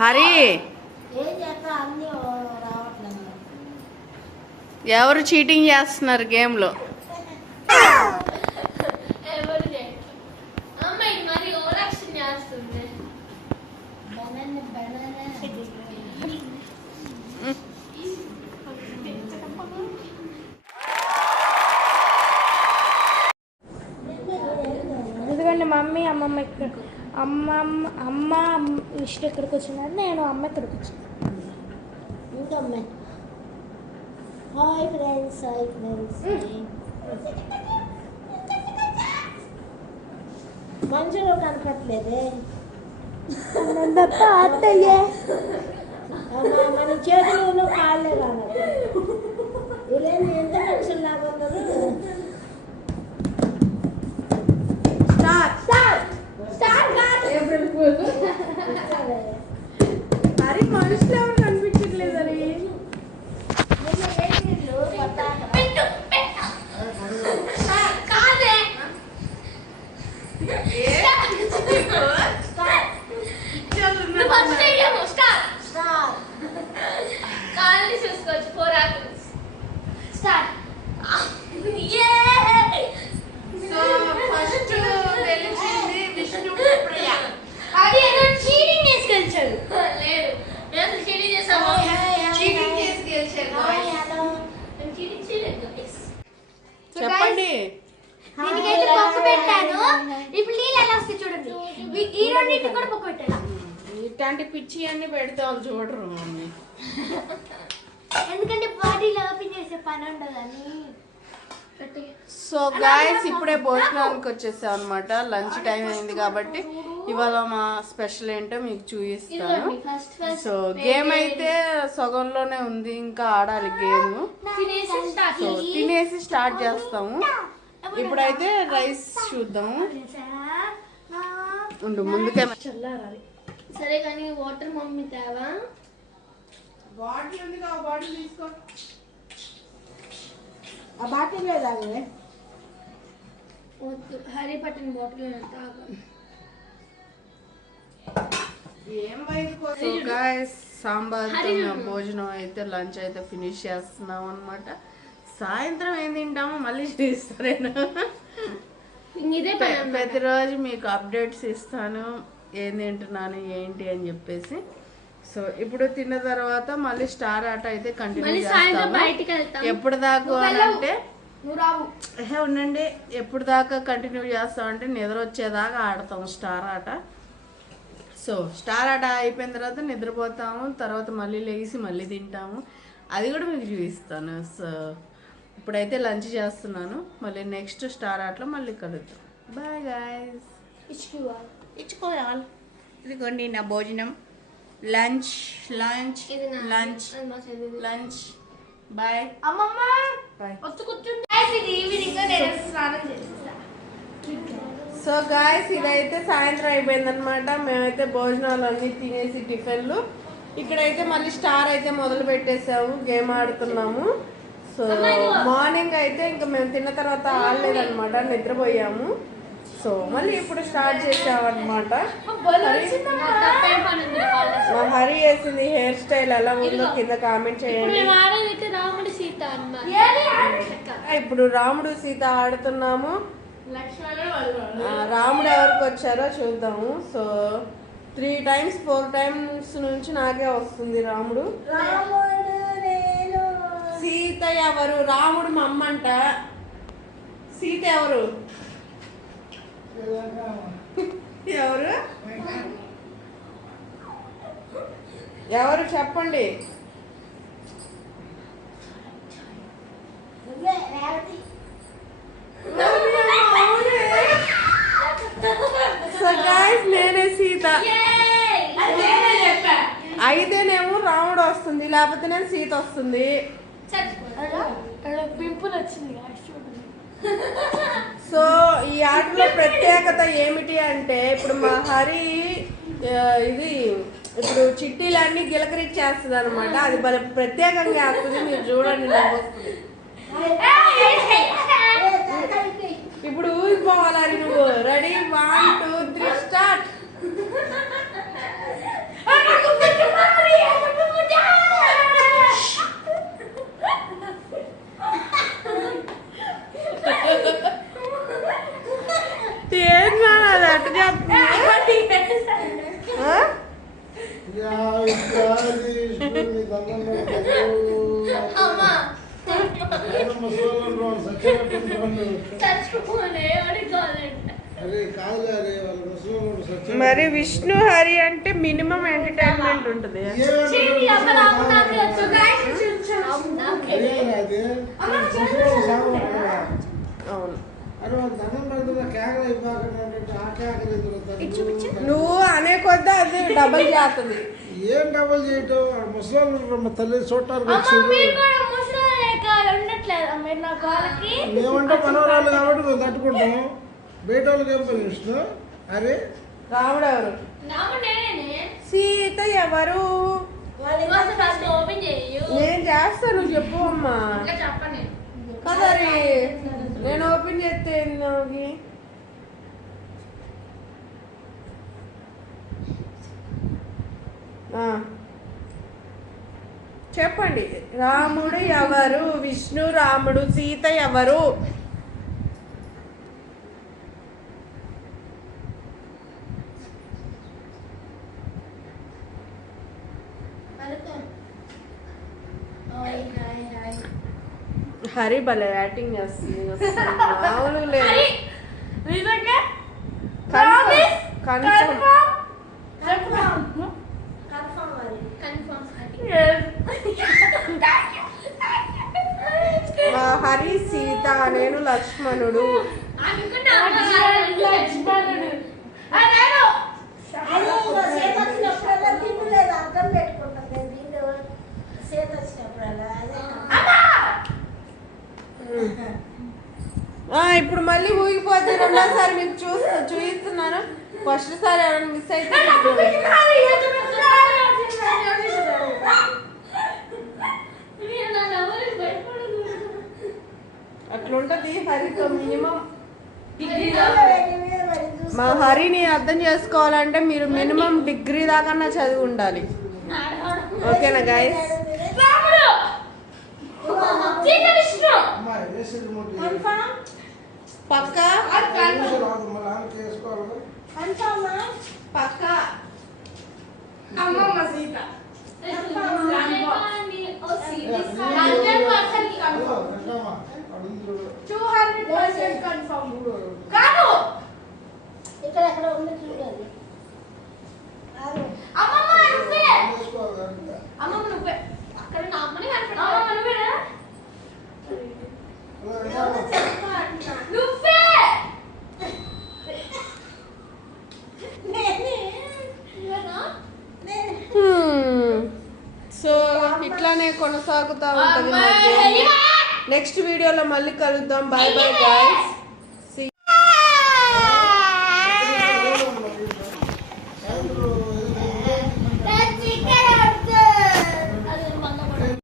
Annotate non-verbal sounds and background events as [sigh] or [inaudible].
హరి. ఎవరు చీటింగ్ చేస్తున్నారు గేమ్లో? ఎందుకంటే మమ్మీ అమ్మమ్మ ఇక్కడ. అమ్మమ్మ అమ్మ ఇష్ట ఇక్కడికి వచ్చినారు నేను అమ్మ ఇక్కడికి వచ్చాను ఇంకా అమ్మాయి హాయ్ ఫ్రెండ్స్ హాయ్ ఫ్రెండ్స్. మనుషులు కనపట్లేదే తప్ప అత్తయ్యే అమ్మా, మన చేతులు కాళ్ళే కానట్టు ఇలా ఎంత మనుషులు లాగా ఉన్నారు స్టార్ట్ స్టార్ట్ స్టార్ట్ మరి మనుషులు ఎవరు కనిపించట్లేదు అది నిన్న వేసిండ్రు పతాక పెట్టు పెట్టు కాదే నువ్వు ఫస్ట్ చెయ్యము స్టార్ట్ స్టార్ కాళ్ళని చూసుకోవచ్చు four apples start so first తెలిసింది విష్ణు ప్రియ అది ఏదో చీటింగ్ చేసుకెళ్ళాడు లేదు నేను అసలు చీటింగ్ చేసాము చీటింగ్ చేసి గెలిచారు హాయ్ boys. హలో నేను చీటింగ్ చేయలేదు guys. చెప్పండి దీనికైతే పెట్టాను. ఇప్పుడు నీళ్ళు ఎలా వస్తాయి చూడండి. ఈ- రెండింటికి కూడా పెట్టాను ఇట్లాంటి పిచ్చి అన్ని పెడితే వాళ్ళు చూడరు మమ్మీ. ఎందుకంటే బాడీలో ఓపెన్ చేసే పని ఉండదని. సో గాయస్ ఇప్పుడే భోజనానికి వచ్చేసాం అనమాట లంచ్ టైం అయింది కాబట్టి ఇవాళ మా స్పెషల్ ఏంటో మీకు చూపిస్తాను. సో గేమ్ అయితే సగంలోనే ఉంది ఇంకా ఆడాలి గేమ్ తినేసి స్టార్ట్ సో తినేసి స్టార్ట్ చేస్తాము. ఇప్పుడైతే రైస్ చూద్దాము. ఉండు ముందుకే చల్లారాలి. సరే కానీ వాటర్ మమ్మీ తేవా? బాటిల్ ఉంది బాటిల్ తీసుకో. ఆ బాటిల్ వద్దు హరి పట్టిన బాటిల్ తాగా ఏం బయటకు గాయస్ సాంబార్ భోజనం అయితే లంచ్ అయితే ఫినిష్ చేస్తున్నాం అన్నమాట. సాయంత్రం ఏం తింటామో మళ్ళీ పె- ప్రతిరోజు మీకు అప్డేట్స్ ఇస్తాను ఏం తింటున్నాను ఏంటి అని చెప్పేసి. సో ఇప్పుడు తిన్న తర్వాత మళ్ళీ స్టార్ ఆట అయితే కంటిన్యూ చేస్తాము. ఎప్పుడు దాకా అంటే ఉండండి. ఎప్పుడు దాకా కంటిన్యూ చేస్తామంటే నిద్ర వచ్చేదాకా ఆడతాం స్టార్ ఆట. సో స్టార్ ఆట అయిపోయిన తర్వాత నిద్రపోతాము తర్వాత మళ్ళీ లేచి మళ్ళీ తింటాము. అది కూడా మీకు చూపిస్తాను. సో ఇప్పుడైతే లంచ్ చేస్తున్నాను. మళ్ళీ నెక్స్ట్ స్టార్ ఆటలో మళ్ళీ కలుద్దాం. Bye guys. ఇచ్చుకోవాలి ఇచ్చుకోవాలి ఇదిగోండి నా భోజనం. Lunch lunch lunch. Lunch. Bye. అమ్మమ్మ! బాయ్. వచ్చి ఈవినింగ్ నేను స్నానం చేసేస్తా. సో గాయస్ ఇదైతే సాయంత్రం అయిపోయిందనమాట మేమైతే భోజనాలు అన్ని తినేసి టిఫిన్లు. ఇక్కడైతే మళ్ళీ స్టార్ అయితే మొదలు పెట్టేసాము. గేమ్ ఆడుతున్నాము. సో మార్నింగ్ అయితే ఇంకా మేము తిన్న తర్వాత ఆడలేదన్నమాట. నిద్రపోయాము. సో మళ్ళీ ఇప్పుడు స్టార్ట్ చేసామన్నమాట. మా హరి వేసింది హెయిర్ స్టైల్ ఎలా ఉందో కింద కామెంట్ చేయండి. మేము ఆడేదైతే రాముడి సీత అన్నమాట. ఇప్పుడు రాముడు సీత ఆడుతున్నాము. రాముడు ఎవరికి వచ్చారో చూద్దాము. So three times four times నుంచి నాకే వస్తుంది రాముడు. సీత ఎవరు? రాముడు మా అమ్మ అంట సీత ఎవరు? ఎవరు? ఎవరు? చెప్పండి నువ్వే రేవతి సో గాయస్ నేనే సీత అయితేనేమో రాముడు వస్తుంది లేకపోతే నేను సీత వస్తుంది పింపుల్ వచ్చింది సో ఈ ఆటలో ప్రత్యేకత ఏమిటి అంటే ఇప్పుడు మా హరి ఇది ఇప్పుడు చిట్టీలన్నీ గిలకరిచ్చేస్తుంది అనమాట అది భలే ప్రత్యేకంగా వేస్తుంది మీరు చూడండి నాకు ఇప్పుడు ఊగిపోవాలి నువ్వు? Ready one two three start సచ్చినట్టు. మరి విష్ణు హరి అంటే మినిమం ఎంటర్టైన్మెంట్ ఉంటుంది. అవును? నువ్వు అనే కొద్ది అది డబల్ చేస్తుంది. ఏం డబుల్ చేయటం? ముసలోళ్ళు తల్లి చూడటానికి అమ్మ మీరు వచ్చారు కూడా ముసలి లేక ఉండట్లేదు మీరు నా కాళ్ళకి. మేమంటే మనవరాళ్ళు కాబట్టి మేము తట్టుకుంటాం. బయట వాళ్ళకి ఏం పని విష్ణు అరే రాముడు ఎవరు? నామ నేనే సీత ఎవరు? నేను చేస్తా నువ్వు చెప్పు అమ్మా. చెప్పండి. కదా రే. నేను ఓపెన్ చేస్తే నాకి? ఆ. చెప్పండి. రాముడు ఎవరు? విష్ణు రాముడు సీత ఎవరు? హరి భలే యాక్టింగ్ చేస్తుంది. [laughs] మామూలు లేదు కన్ఫర్మ్ కన్ఫర్మ్ మరి కన్ఫర్మ్ మా హరి సీత నేను లక్ష్మణుడు లక్ష్మణుడు అదేను అదే ఇగో సీత వచ్చినప్పుడల్లా తిండిలేదు అర్థం పెట్టుకుంటాం నేను తిండి సీత వచ్చినప్పుడల్లా అదే ఆ, ఇప్పుడు మళ్ళీ ఊగిపోతే రెండోసారి మీకు చూ చూపిస్తున్నాను ఫస్ట్ సారి ఎవరైనా మిస్ అయితే మా హరిని అర్థం చేసుకోవాలంటే మీరు మినిమం డిగ్రీ దాకన్నా చదివి ఉండాలి. ఓకేనా గాయస్ పక్క? పక్క? అమ్మమ్మ Sita two hundred percent confirm కాదు ఇక్కడ ఎక్కడ ఉంది చూడాలి కాదు. అమ్మమ్మ నువ్వే. వేసుకోవాలి అంటే. అమ్మమ్మ నువ్వే. అక్కడ నా అమ్మని కనపడ అమ్మమ్మ నువ్వేనా హలో, వెంకమ్మ. నువ్వే నేనే. నువ్వేనా? నేనే. సో ఇట్లానే కొనసాగుతా ఉంటది నెక్స్ట్ వీడియోలో మళ్ళీ కలుద్దాం. Bye bye guys